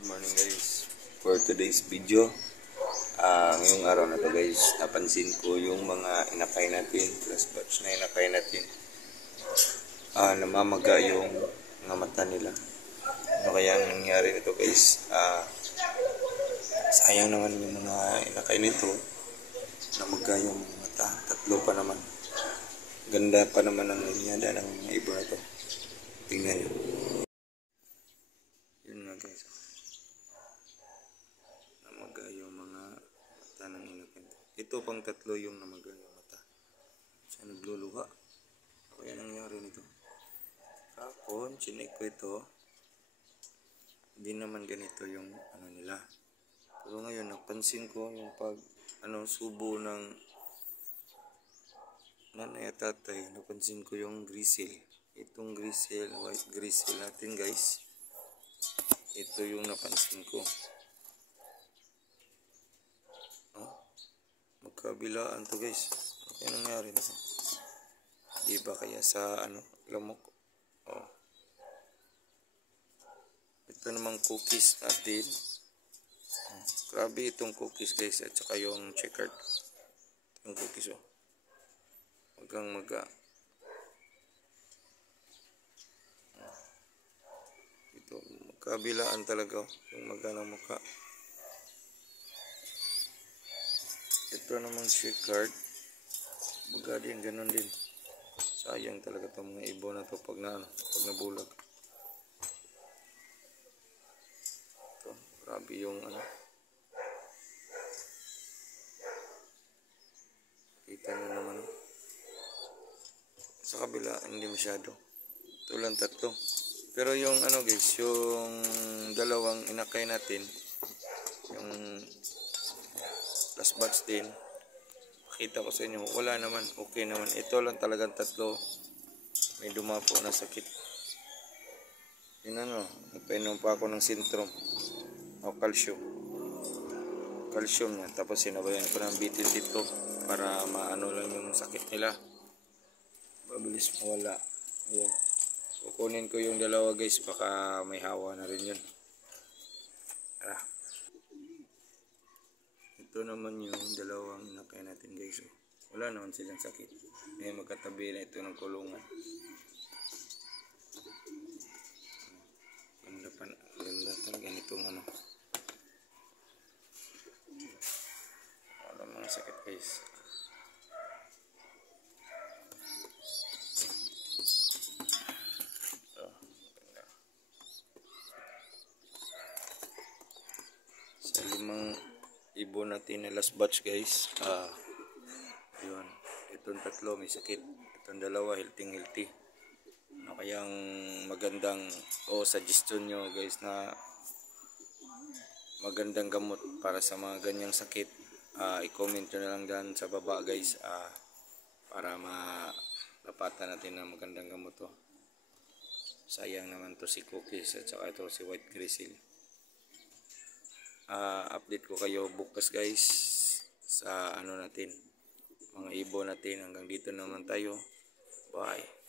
Good morning guys. For today's video, ngayong araw na to guys, napansin ko yung mga inakay natin, plus batch na inakay natin, namamaga yung mga mata nila. Ano kaya nangyari nito guys? Sayang naman yung mga inakay nito, namaga yung mga mata. Tatlo pa naman. Ganda pa naman ang linyada ng mga ibon na to. Tingnan nyo. Yun nga guys. Namaga yung mga mata ng inakay. Ito pang tatlo yung namaga yung mata. Siya nagluluha. Kaya nangyari nito. Kapon, chinik ko ito. Hindi naman ganito yung ano nila. Pero ngayon, napansin ko yung pag subo ng nanay at tatay. Napansin ko yung grizzle. Itong grizzle, white grizzle natin guys. Ito yung napansin ko. Magkabilaan to guys. Ano nangyari nito? Diba kaya sa lamok? Ito namang cookies natin. Grabe itong cookies guys. At saka yung checkered. Yung cookies Magang maga. Ito magkabilaan talaga yung maga ng mukha. Ito namang checkered. Baga din, ganun din. Sayang talaga itong mga ibon na ito pag nabulag. Ito, grabe yung kita nyo naman. Sa kabila, hindi masyado. Ito lang tatlo. Pero yung guys, yung dalawang inakay natin, yung last batch din, pakita ko sa inyo, wala naman, okay naman. Ito lang talagang tatlo, may dumapo na sakit. Yun nagpainom pa ako ng Sintrom o calcium niya, tapos sinabayan ko ng bitin dito para maano lang yung sakit nila, mabilis mawala. Ayan, kukunin ko yung dalawa guys, baka may hawa na rin yun. Ito naman yung dalawang inakay natin guys. Wala naman silang sakit. May magkatabi na ito ng kulungan. Ganda talaga nitong wala mga sakit guys. Sa limang ibon natin na last batch guys, yun, itong tatlo may sakit, itong dalawa healthy. Kayang magandang suggestion nyo guys na magandang gamot para sa mga ganyang sakit, i-comment nyo na lang dyan sa baba guys, para malapatan natin ng magandang gamot to. Sayang naman to si Cookies at saka ito si White Grizzle. Update ko kayo bukas guys sa natin, mga ibon natin. Hanggang dito naman tayo, bye.